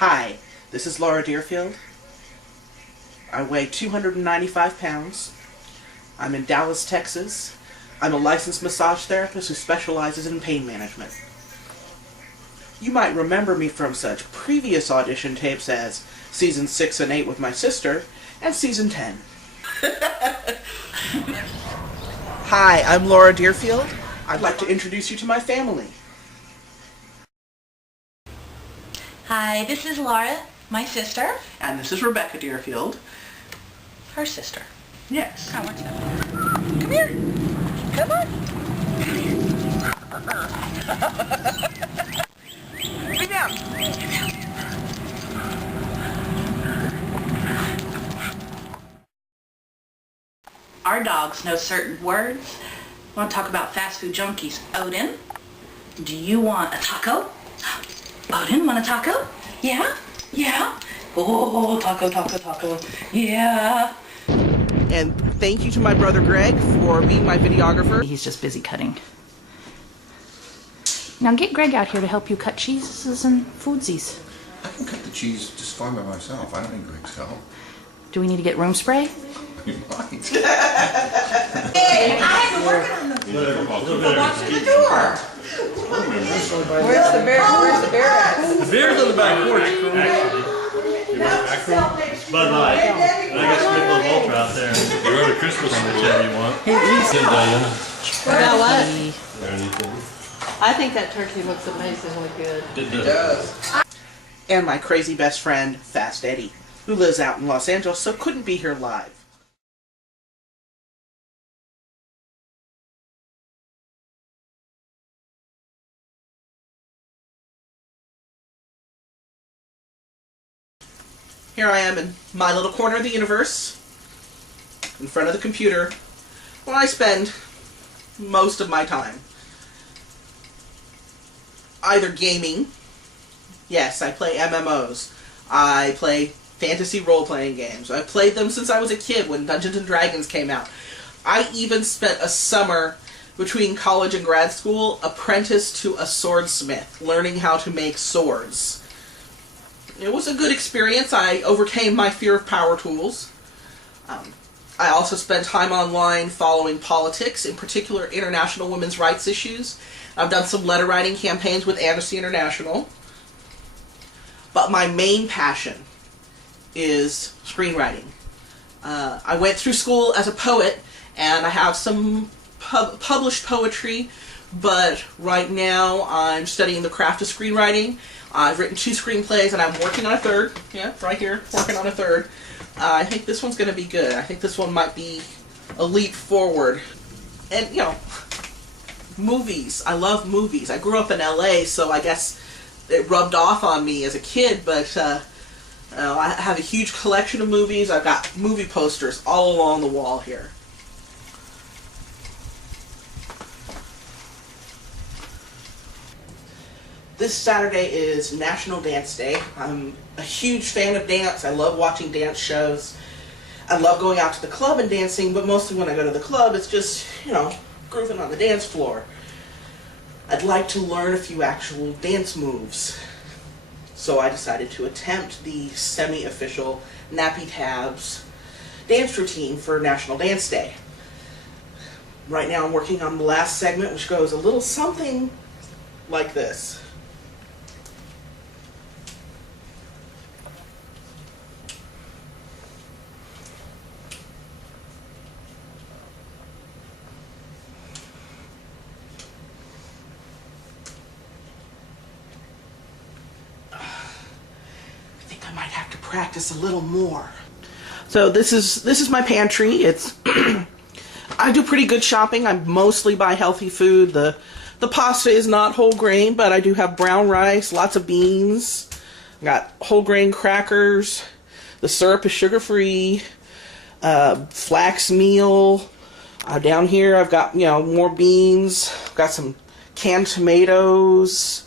Hi, this is Laura Deerfield. I weigh 295 pounds. I'm in Dallas, Texas. I'm a licensed massage therapist who specializes in pain management. You might remember me from such previous audition tapes as Season 6 and 8 with my sister, and Season 10. Hi, I'm Laura Deerfield. I'd like to introduce you to my family. Hi, this is Laura, my sister. And this is Rebecca Deerfield. Her sister. Yes. Come on, come here. Come on. Sit down. Our dogs know certain words. Want to talk about fast food junkies? Odin, do you want a taco? Odin, want a taco? Yeah? Yeah? Oh, taco, taco, taco. Yeah. And thank you to my brother Greg for being my videographer. He's just busy cutting. Now get Greg out here to help you cut cheeses and foodsies. I can cut the cheese just fine by myself. I don't need Greg's help. Do we need to get room spray? You might. Hey, I've been working on the watching the door. Where's the bear? Where's the bear at? The beer's on the back porch, actually. Bud Light. And I got some Michelob Ultra out there. You wrote a Christmas on whichever you want. He's Diana. Now what? Is there anything? I think that turkey looks amazingly good. It does. And my crazy best friend, Fast Eddie, who lives out in Los Angeles, so couldn't be here live. Here I am in my little corner of the universe, in front of the computer, where I spend most of my time. Either gaming, yes, I play MMOs, I play fantasy role-playing games. I've played them since I was a kid when Dungeons & Dragons came out. I even spent a summer between college and grad school apprenticed to a swordsmith, learning how to make swords. It was a good experience. I overcame my fear of power tools. I also spent time online following politics, in particular international women's rights issues. I've done some letter writing campaigns with Amnesty International. But my main passion is screenwriting. I went through school as a poet, and I have some published poetry, but right now I'm studying the craft of screenwriting. I've written 2 screenplays, and I'm working on a third. Yeah, right here, working on a third. I think this one's going to be good. I think this one might be a leap forward. And, you know, movies. I love movies. I grew up in LA, so I guess it rubbed off on me as a kid, but I have a huge collection of movies. I've got movie posters all along the wall here. This Saturday is National Dance Day. I'm a huge fan of dance. I love watching dance shows. I love going out to the club and dancing, but mostly when I go to the club, it's just, you know, grooving on the dance floor. I'd like to learn a few actual dance moves. So I decided to attempt the semi-official Nappy Tabs dance routine for National Dance Day. Right now I'm working on the last segment, which goes a little something like this. I might have to practice a little more. So this is my pantry. It's I do pretty good shopping. I mostly buy healthy food. The pasta is not whole grain, but I do have brown rice, lots of beans. I got whole grain crackers. The syrup is sugar free. Flax meal. Down here I've got, you know, more beans. I've got some canned tomatoes.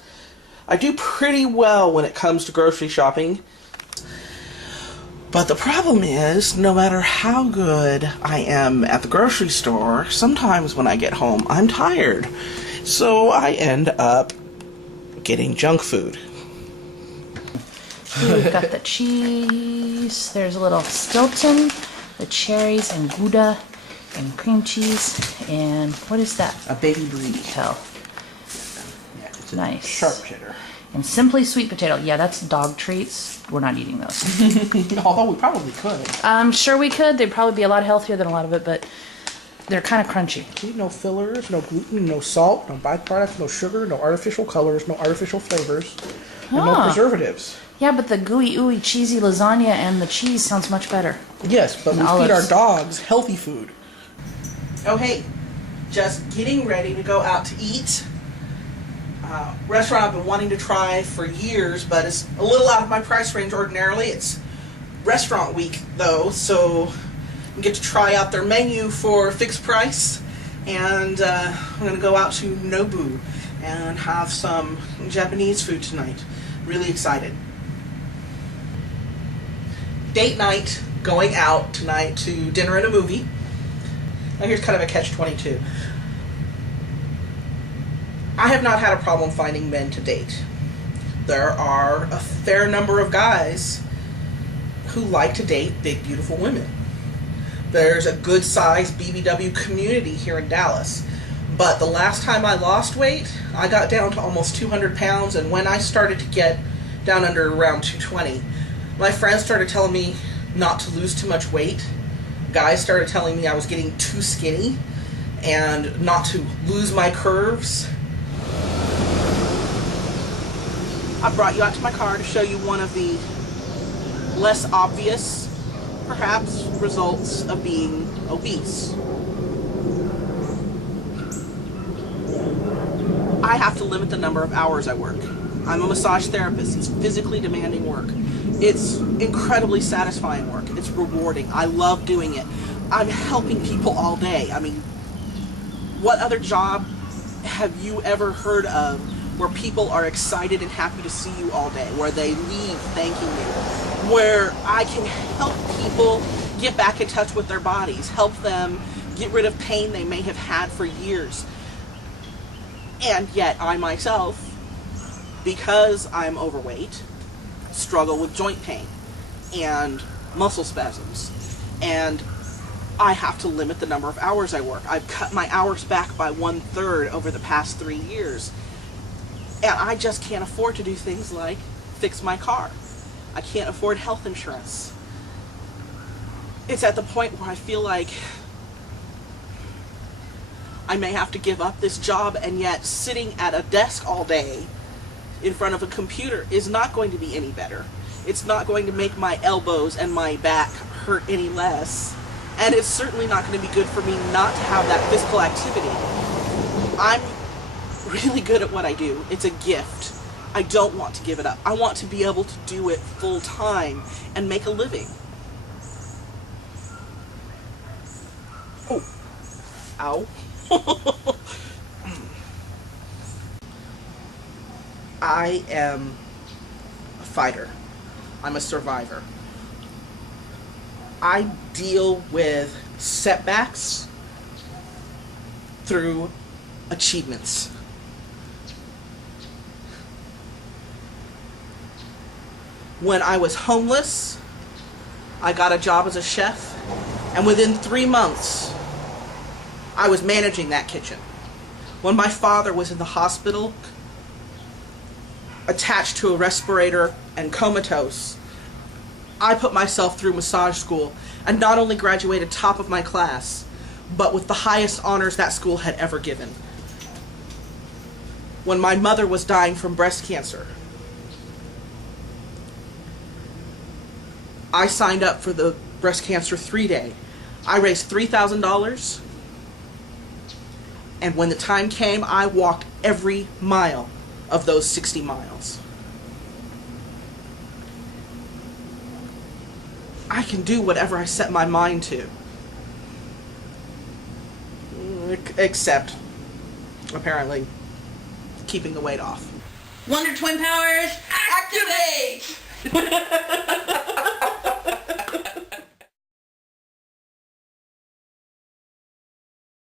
I do pretty well when it comes to grocery shopping. But the problem is, no matter how good I am at the grocery store, sometimes when I get home, I'm tired. So I end up getting junk food. We've got the cheese. There's a little Stilton, the cherries and Gouda and cream cheese. And what is that? A baby brie. Hell. Yeah, it's a Nice. sharp cheddar. And simply sweet potato. Yeah, that's dog treats. We're not eating those. Although we probably could. I'm sure we could. They'd probably be a lot healthier than a lot of it, but they're kind of crunchy. No fillers, no gluten, no salt, no byproducts, no sugar, no artificial colors, no artificial flavors, and no preservatives. Yeah, but the gooey, ooey, cheesy lasagna and the cheese sounds much better. Yes, but we And feed our olives. dogs healthy food. Oh, hey, just getting ready to go out to eat. Restaurant I've been wanting to try for years, but it's a little out of my price range ordinarily. It's restaurant week, though, so I get to try out their menu for fixed price. And I'm going to go out to Nobu and have some Japanese food tonight. Really excited. Date night, going out tonight to dinner and a movie. Now here's kind of a catch-22. I have not had a problem finding men to date. There are a fair number of guys who like to date big, beautiful women. There's a good-sized BBW community here in Dallas. But the last time I lost weight, I got down to almost 200 pounds, and when I started to get down under around 220, my friends started telling me not to lose too much weight. Guys started telling me I was getting too skinny and not to lose my curves. I brought you out to my car to show you one of the less obvious, perhaps, results of being obese. I have to limit the number of hours I work. I'm a massage therapist. It's physically demanding work. It's incredibly satisfying work. It's rewarding. I love doing it. I'm helping people all day. I mean, what other job have you ever heard of where people are excited and happy to see you all day, where they leave thanking you, where I can help people get back in touch with their bodies, help them get rid of pain they may have had for years. And yet I myself, because I'm overweight, struggle with joint pain and muscle spasms, and I have to limit the number of hours I work. I've cut my hours back by 1/3 over the past 3 years. And I just can't afford to do things like fix my car. I can't afford health insurance. It's at the point where I feel like I may have to give up this job, and yet sitting at a desk all day in front of a computer is not going to be any better. It's not going to make my elbows and my back hurt any less. And it's certainly not going to be good for me not to have that physical activity. I'm really good at what I do. It's a gift. I don't want to give it up. I want to be able to do it full time and make a living. Oh. Ow. I am a fighter. I'm a survivor. I deal with setbacks through achievements. When I was homeless, I got a job as a chef, and within 3 months, I was managing that kitchen. When my father was in the hospital, attached to a respirator and comatose, I put myself through massage school and not only graduated top of my class, but with the highest honors that school had ever given. When my mother was dying from breast cancer, I signed up for the breast cancer 3-day. I raised $3,000, and when the time came, I walked every mile of those 60 miles. I can do whatever I set my mind to. Except, apparently, keeping the weight off. Wonder Twin Powers, activate!